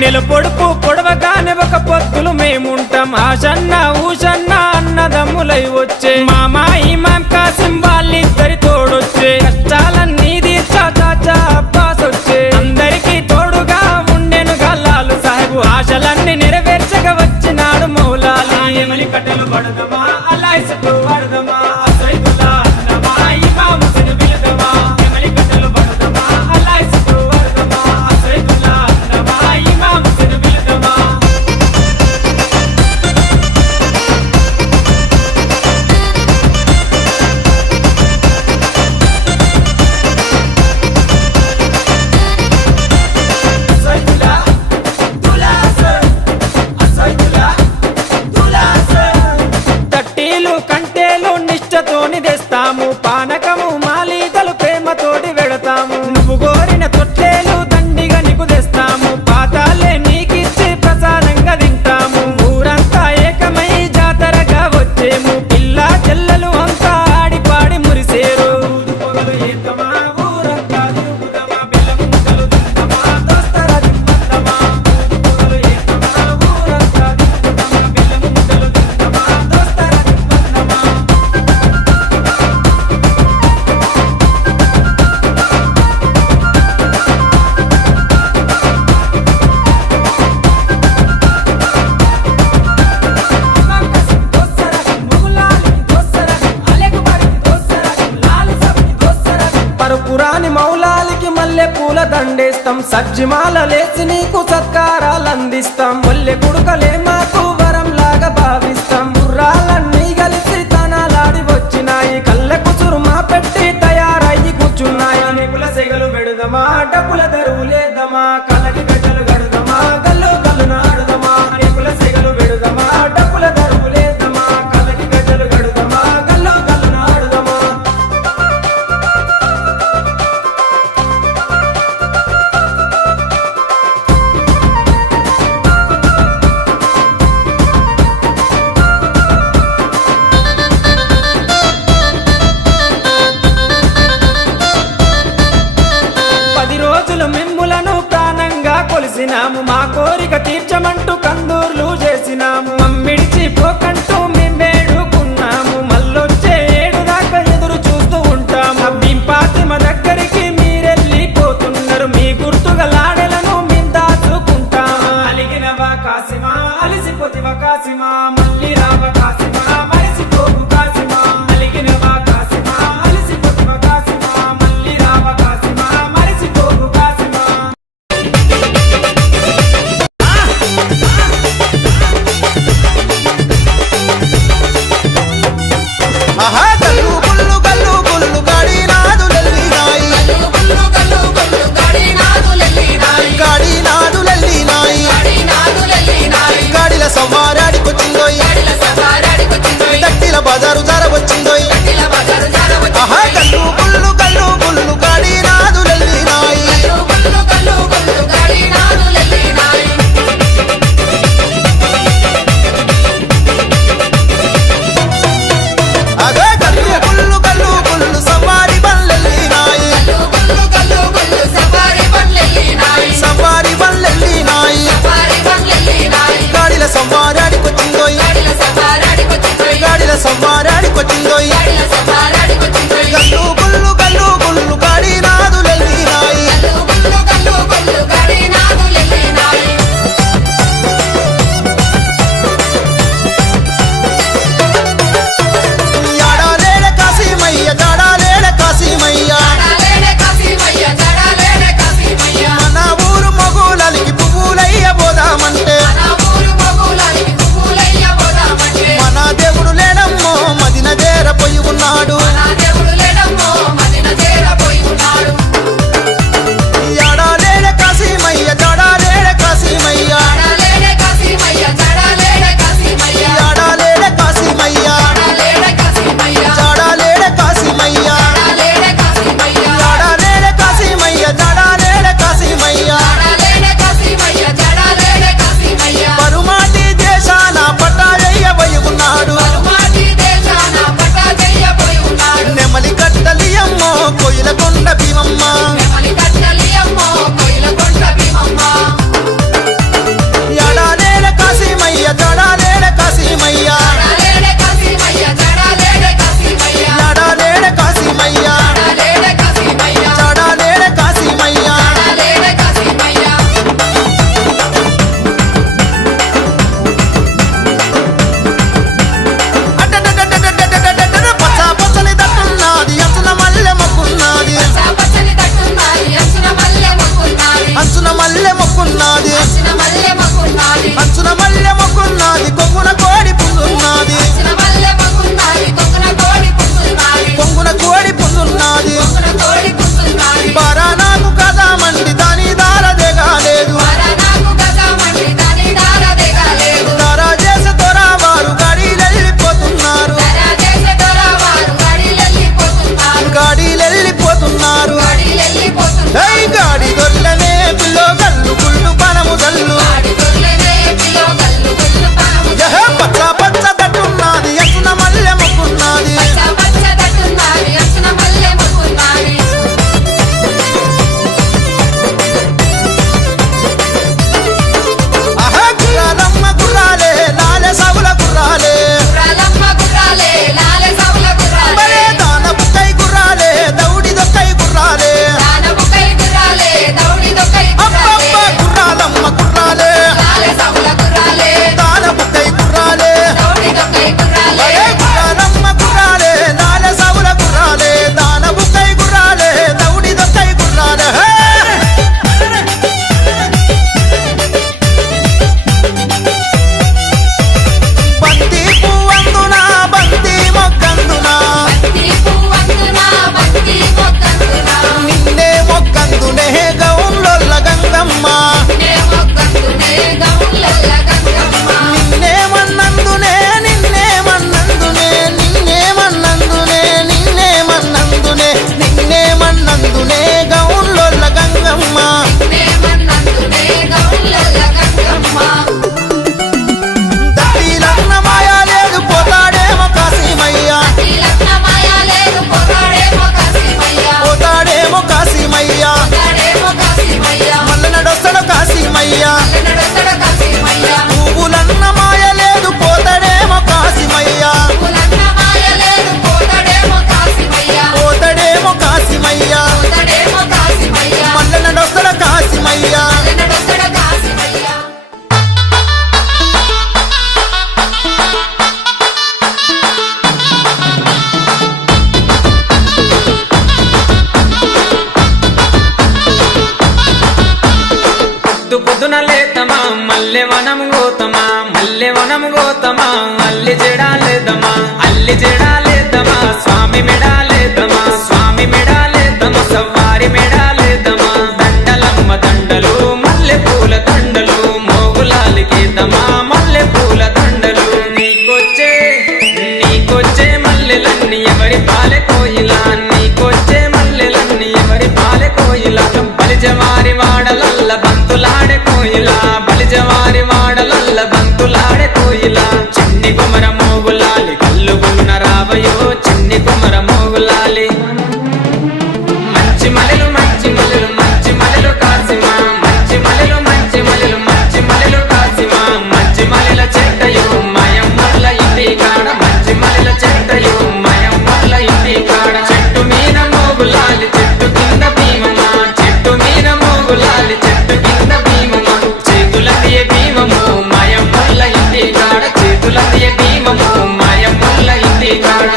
నెల పొడుపు పొడవగానే ఒక పొత్తులు మేముంటాం. ఆశన్న ఊషన్న అన్నదమ్ములై వచ్చే మామా ఇమాం కాసిం వాళ్ళిద్దరి తోడొచ్చే కష్టాలన్నీ తీర్చా చాచా అబ్బాస్ వచ్చే అందరికీ తోడుగా ఉండెను గల్లాలు సాహెబు ఆశలన్నీ నెరవేర్చగా వచ్చినాడు మౌలాలి. ఎమలి కట్టెలు పడదమా అలా ఇసుకు పడదమా అసైదుల్లా అన్నమా ఇమాం హుస్సేన్ బిలదమా ఎమలి కట్టెలు పడదమా అలా ఇసుకు పడదమా అసైదుల్లా అన్నమా ఇమాం హుస్సేన్ బిలదమా. సజ్జిమాల లేచి నీకు సత్కారాలందిస్తాం ఒల్లె కుడుకలే మాకు వరంలాగా భావిస్తాం గుర్రాలన్నీ కలిసి తనాలాడి వచ్చినాయి కళ్ళ కుసురుమా పెట్టి తయారయ్యి కూర్చున్నాయి నిపుల సెగలు పెడుదమా డబ్బుల దరువులేదమా కళ్ళకి గడ్డలు గడుదమా గల్లు గల్లు నాడుదమా నిపుల సెగలు పెడుదమా డబ్బుల దరువులేదమా కళ్ళకి గడ్డలు గడుదమా గల్లు గల్లు నాడుదమా మిమ్ములను ప్రాణంగా కొలిసినాము మా కోరిక తీర్చమంటూ కందూర్లు చేసినాము మమ్మిడిచి పోకంటూ మేమేడుకున్నాము మళ్ళొచ్చే ఏడు దాకా ఎదురు చూస్తూ ఉంటాము భీంపాతిమ దగ్గరికి మీరెళ్ళిపోతున్నారు మీ గుర్తుగా లాడెలను మేం దాచుకుంటాము అలిగినవా కాసిమా అలిసిపోతివా కాసిమా మళ్ళీ రావ కాసిమా మరిసిపోవు కాసిమా అలిగినవా కాసిమా అలిసిపోతివా కాసిమా మళ్ళీ రావ కాసిమా మరిసిపోవు కాసిమా ఆహా గల్లు గుల్లు గల్లు గుల్లు గాడి నాదులెల్లినాయి గాడిల సవారాడికొచ్చిందోయ్ దట్టిల బజారు జర వచ్చిందోయ్ మల్లెవనం గోతమా మల్లెవనం గోతమా అల్లి జడాలేదమా అల్లి జడాలేదమా స్వామి మెడాలేదమా స్వామి మెడాలేదమా సవ్వారి మెడాలేదమా దండలమ్మ దండలు మల్లె పూల దండలు మోగులాలికేదమా మల్లె పూల దండలు నీకొచ్చే మల్లెలన్నీ ఎవరి పాలె కోయిలా నీకొచ్చే మల్లెలన్నీ ఎవరి పాలె కోయిలా బలిజవారి వాడలల్ల బంతులాడే కోయిలా బలిజవారి వాడలల్ల బంతులాడే కోయిలా చిన్ని కుమర మోగులాలి కల్లు గులున రావయో చిన్ని కుమర మోగులాలి మంచి మలెలు మంచి మలెలు మంచి మలెలు కాసిమా మంచి మలెలు మంచి మలెలు మంచి మలెలు కాసిమా మంచి మలెల చెట్టయో మయమ్మల్ల ఇంటి కాడ మంచి మలెల చెట్టయో మయమ్మల్ల ఇంటి కాడ చెట్టు మీద మోగులాలి చెట్టు కింద భీమమా చెట్టు మీద మోగులాలి చెట్టు కింద భీమమా చేతులదియ భీమము మయమ్మల్ల ఇంటి కాడ చేతులదియ భీమము మయమ్మల్ల ఇంటి కాడ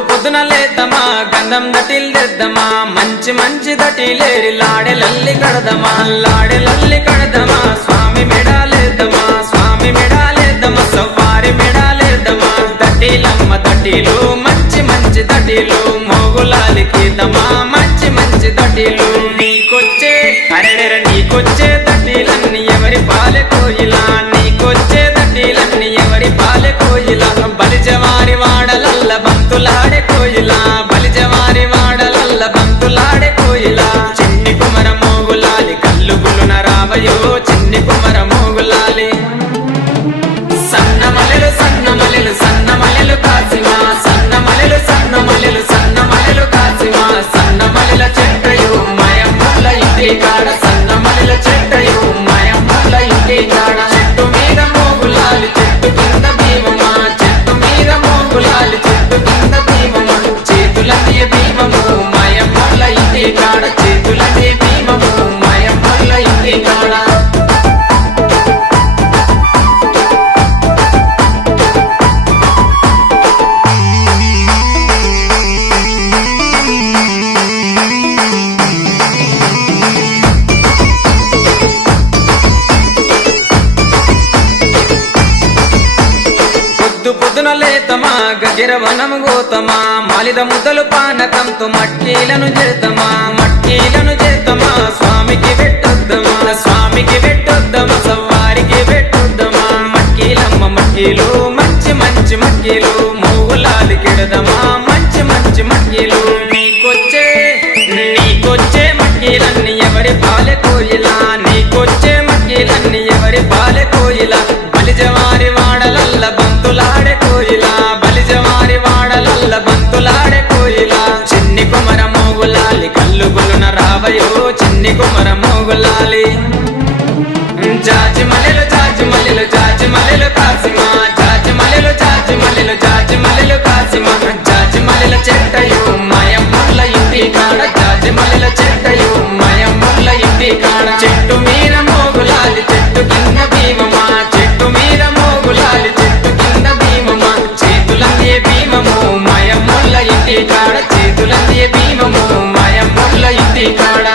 పొద్దున లేతమా గంధం దటిల్దెద్దమా మంచి మంచి దటిలేరి లాడెలల్లి కడదమా లాడెలల్లి కడదమా స్వామి మెడాలేద్దమా స్వామి మెడాలేద్దమా సవ్వారి మెడాలేద్దమా దటిలమ్మ దటిలు మంచి మంచి దటిలు మోగులాలికేదమా మంచి మంచి దటిలు నీకొచ్చే అరెడెర నీకొచ్చే దటిలన్నీ ఎవరి పాలె కోయిలా నీకొచ్చే దటిలన్నీ ఎవరి పాలె కోయిలా బలిజవారి వాడలల్ల బంతులాడే కోయిలా బలిజవారి వాడలల్ల బంతులాడే కోయిలా చిన్ని కుమర మోగులాలి కల్లు గులున రావయో చిన్ని కుమర మోగులాలి సన్న మలెలు సన్న మలెలు సన్న మలెలు కాసిమా సన్న మలెలు సన్న మలెలు సన్న మలెలు కాసిమా సన్న మలెల చెట్టయో మయమ్మల్ల ఇంటి కాడ సన్న మలెల చెట్టయో మయమ్మల్ల ఇంటి కాడ చెట్టు మీద మోగులాలి చెట్టు కింద భీమమా చెట్టు మీద మోగులాలి చెట్టు కింద భీమమా చేతులదియ భీమము మయమ్మల్ల ఇంటి కాడ చేతులదియ భీమము మయమ్మల్ల ఇంటి కాడ పొద్దున లేతమా గగిరవనము గోతమా మాలిద ముద్దలు పానకంతో మట్కీలను చేతమా మట్కీలను చేతమా స్వామికి పెట్టొద్దమా స్వామికి పెట్టొద్దమా సవ్వారికి పెట్టొద్దమా మట్కీలమ్మ మట్కీలు మంచి మంచి మట్కీలు మోగులాలి కెడదమా మంచి మంచి మట్కీలు నీకొచ్చే మట్కీలన్నీ ఎవరి పాలె కోయిలా నీకొచ్చే మట్కీలన్నీ ఎవరి పాలె కోయిలా బలిజవారి వాడలల్ల బంతులాడే కోయిలా బలిజవారి వాడలల్ల బంతులాడే కోయిలా చిన్ని కుమర మోగులాలి కల్లు గులున రావయో చిన్ని కుమర మోగులాలి జాజి మలెలు జాజి మలెలు జాజి మలెలు కాసిమా జాజి మలెలు జాజి మలెలు జాజి మలెలు కాసిమా జాజి మలెల చెట్టయో మయమ్మల్ల ఇంటి కాడ జాజి మలెల చెట్టయో మయమ్మల్ల ఇంటి కాడ చెట్టు మీద మోగులాలి చెట్టు కింద భీమమా చెట్టు మీద మోగులాలి చెట్టు కింద భీమమా చేతులందియ భీమము మయమ్మల్ల ఇంటి కాడ చేతులందియ భీమము మయమ్మల్ల ఇంటి కాడ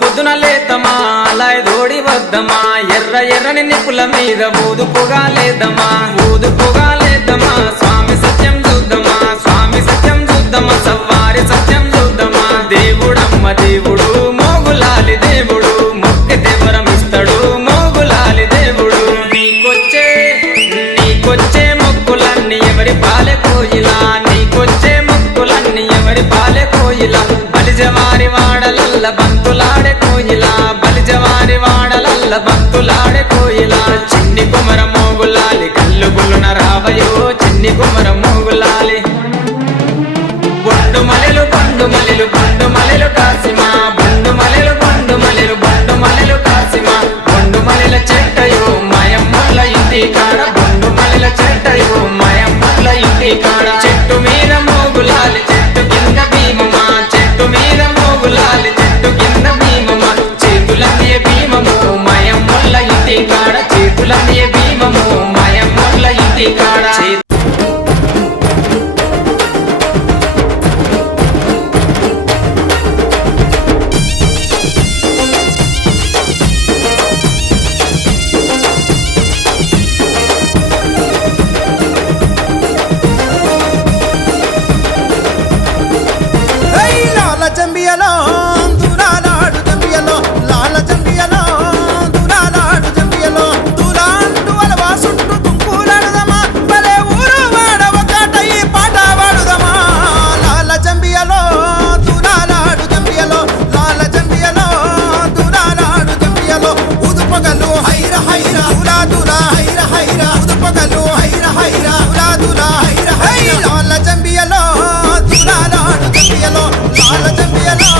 పొద్దున లేతమా అలాయదోడి వద్దమా ఎర్ర ఎర్రని నిప్పుల మీద ఊదుపుగా లేదమా ఊదుపుగా లేదమా స్వామి సత్యం చూద్దామా స్వామి సత్యం చూద్దామా సవ్వారి సత్యం చూద్దామా దేవుడమ్మ దేవుడు మోగులాలి దేవుడు మొక్కితే వరమిస్తాడు మోగులాలి దేవుడు నీకొచ్చే మొక్కులన్నీ ఎవరి పాలె కోయిలా నీకొచ్చే మొక్కులన్నీ ఎవరి పాలె కోయిలా బలిజవారి వాడలల్ల బంతులాడే కోయిలా బలిజవారి వాడలల్ల బంతులాడే కోయిలా చిన్ని కుమర మోగులాలి కల్లు గులున రావయో చిన్ని కుమర మోగులాలి బండు మలెలు బండు మలెలు బండు మలెలు కాసిమా బండు మలెలు బండు మలెలు బండు మలెలు కాసిమా బండు మలెల చెట్టయో మాయమ్మల ఇంటి కాడ బండు మలెల చెట్టయో మాయమ్మల ఇంటి కాడ చెట్టు మీద మోగులాలి చెట్టు కింద భీమమా చెట్టు మీద మోగులాలి చెట్టు కింద భీమమా చేతులనే భీమము మాయమ్మల ఇంటి కాడ చేతులనే భీమము మాయమ్మల ఇంటి కాడ హై లాల జంబియలో దులాలాడు జంబియలో లాల జంబియలో దులాలాడు జంబియలో దులాంటు అలవా సుట్టు తుంకులాడుదమా భలే ఊరు వాడ ఒకటై పాట వాడుదమా లాల జంబియలో దులాలాడు జంబియలో లాల జంబియలో దులాలాడు జంబియలో ఉదుపగలు హైర హైర దులా దులా హైర హైర ఉదుపగలు హైర హైర దులా దులా హైర హైర లాల జంబియలో దులాలాడు జంబియలో లాల జంబియలో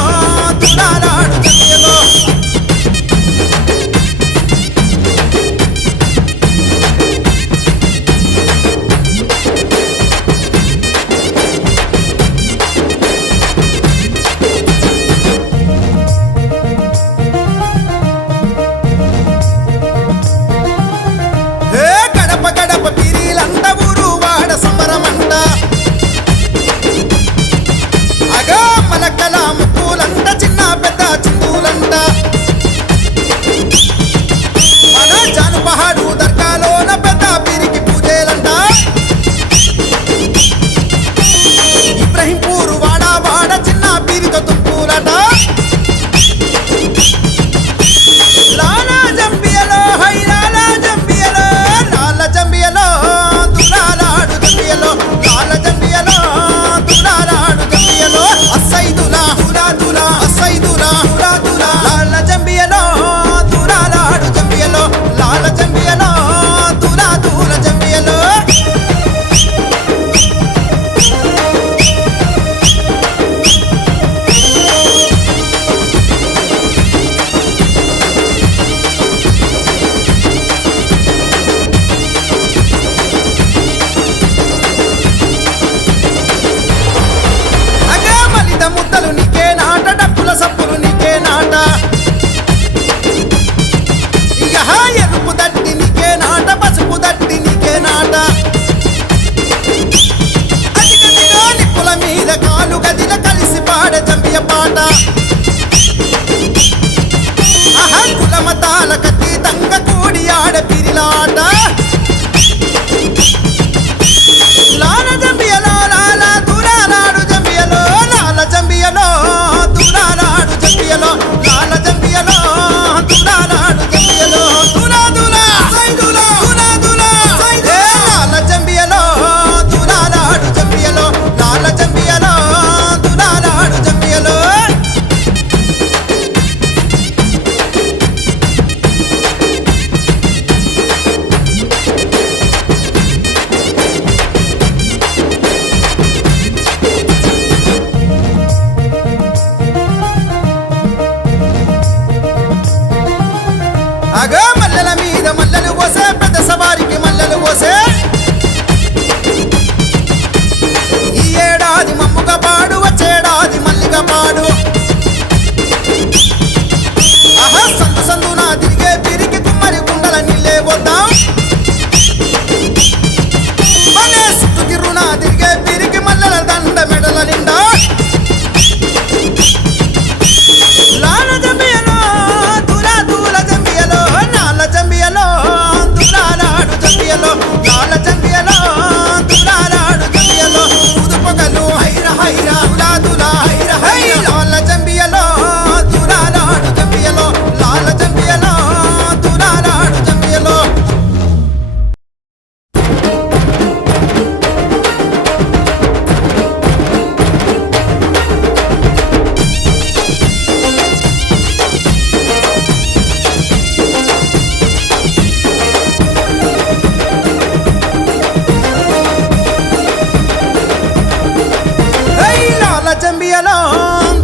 జంబియలో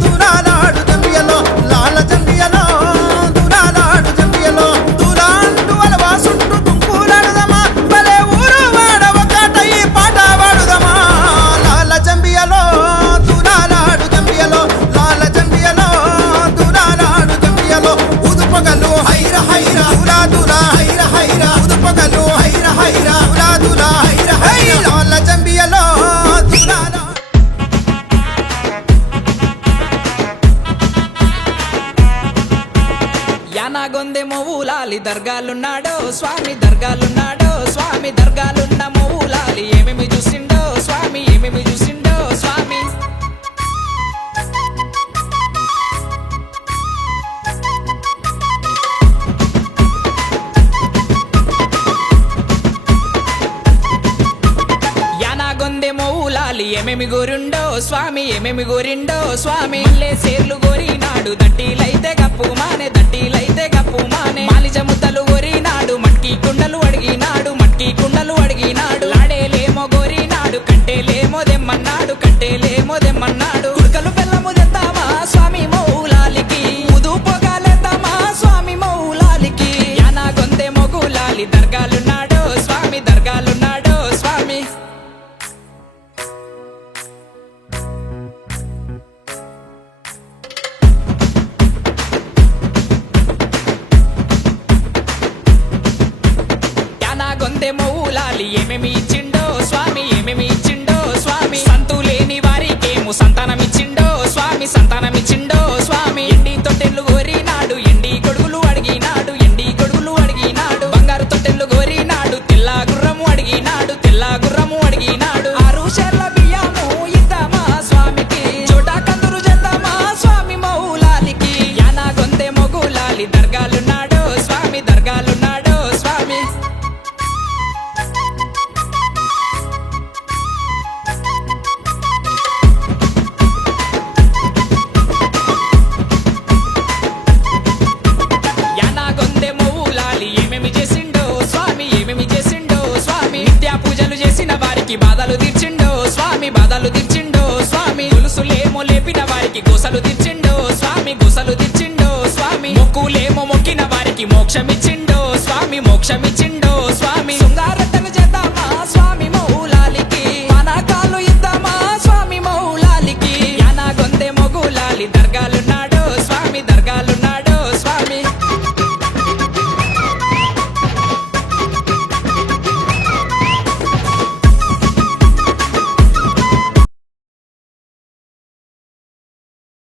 దూరాలాడు జంబియలో లాల జంబియలో దూరాలాడు జంబియలో దూరాంటూ అలవాసుంటూ తుంకులాడుదమా భలే ఊరు వాడ ఒకటై పాట పాడుదమా లాల జంబియలో దూరాలాడు జంబియలో లాల జంబియలో దూరాలాడు జంబియలో ఉదుపగలు హైర హైర దూరా దూరా హైర హైర ఉదుపగలు హైర హైర దూరా దూరా హైర హైర లాల జంబియలో దూరాలా యానాగొందె మొవ్వులాలి దర్గాలున్నాడో స్వామి దర్గాలున్నాడో స్వామి దర్గాలున్న మొవ్వులాలి ఏమేమి చూసిండో స్వామి ఏమేమి చూసిండో స్వామి యానాగొందె మొవ్వులాలి ఏమేమి గోరుండో స్వామి ఏమేమి గోరిండో స్వామి మల్లె సేర్లు గోరినాడు దట్టీలైతే గప్పు మానే దట్టీలైతే గప్పు మానే మాలిజ ముద్దలు గోరినాడు మట్కి కుండలు అడిగినాడు మట్కి కుండలు అడిగినాడు లాడేలేమో గోరినాడు కంటేలేమో దెమ్మన్నాడు కంటేలేమో దెమ్మన్నాడు కుడుకలు బెల్లము తెద్దామా స్వామి మౌలాలికి ఉదు పొగాలేద్దామా స్వామి మౌలాలికి యానాగొందె మొగులాలి దర్గాలున్నాడో స్వామి దర్గాలున్నాడో స్వామి యానాగొందె మొవ్వులాలి ఏమేమి ఇచ్చిండో స్వామి ఏమేమి ఇచ్చిండో స్వామి సంతు లేని వారికేమో సంతానం ఇచ్చిండో స్వామి సంతానం ఇచ్చిండో స్వామి ఎండి తొట్టెళ్ళు గోరినాడు ఎండి కొడుకులు అడిగినాడు ఎండి కొడుకులు అడిగినాడు బంగారు తొట్టెళ్ళు గోరినాడు తెల్ల గుర్రము అడిగినాడు తెల్ల గుర్రము అడిగినాడు 6 షేర్ల బియ్యము ఇద్దామా స్వామికి చోటా కందురు చేద్దామా స్వామి మౌలాలికి యానాగొందె మొగులాలి దర్గాలున్నాడో స్వామి దర్గాలున్నాడో స్వామి యానాగొందె మొవ్వులాలి ఏమేమి చేసిండో స్వామి ఏమేమి చేసిండో స్వామి నిత్య పూజలు చేసిన వారికి బాధలు తీర్చిండో స్వామి బాధలు తీర్చిండో స్వామి గొలుసులేమో లేపిన వారికి గోసలు తీర్చిండో స్వామి గోసలు తీర్చిండో స్వామి మొక్కులేమో మొక్కిన వారికి మోక్షమిచ్చిండో స్వామి మోక్షమిచ్చిండో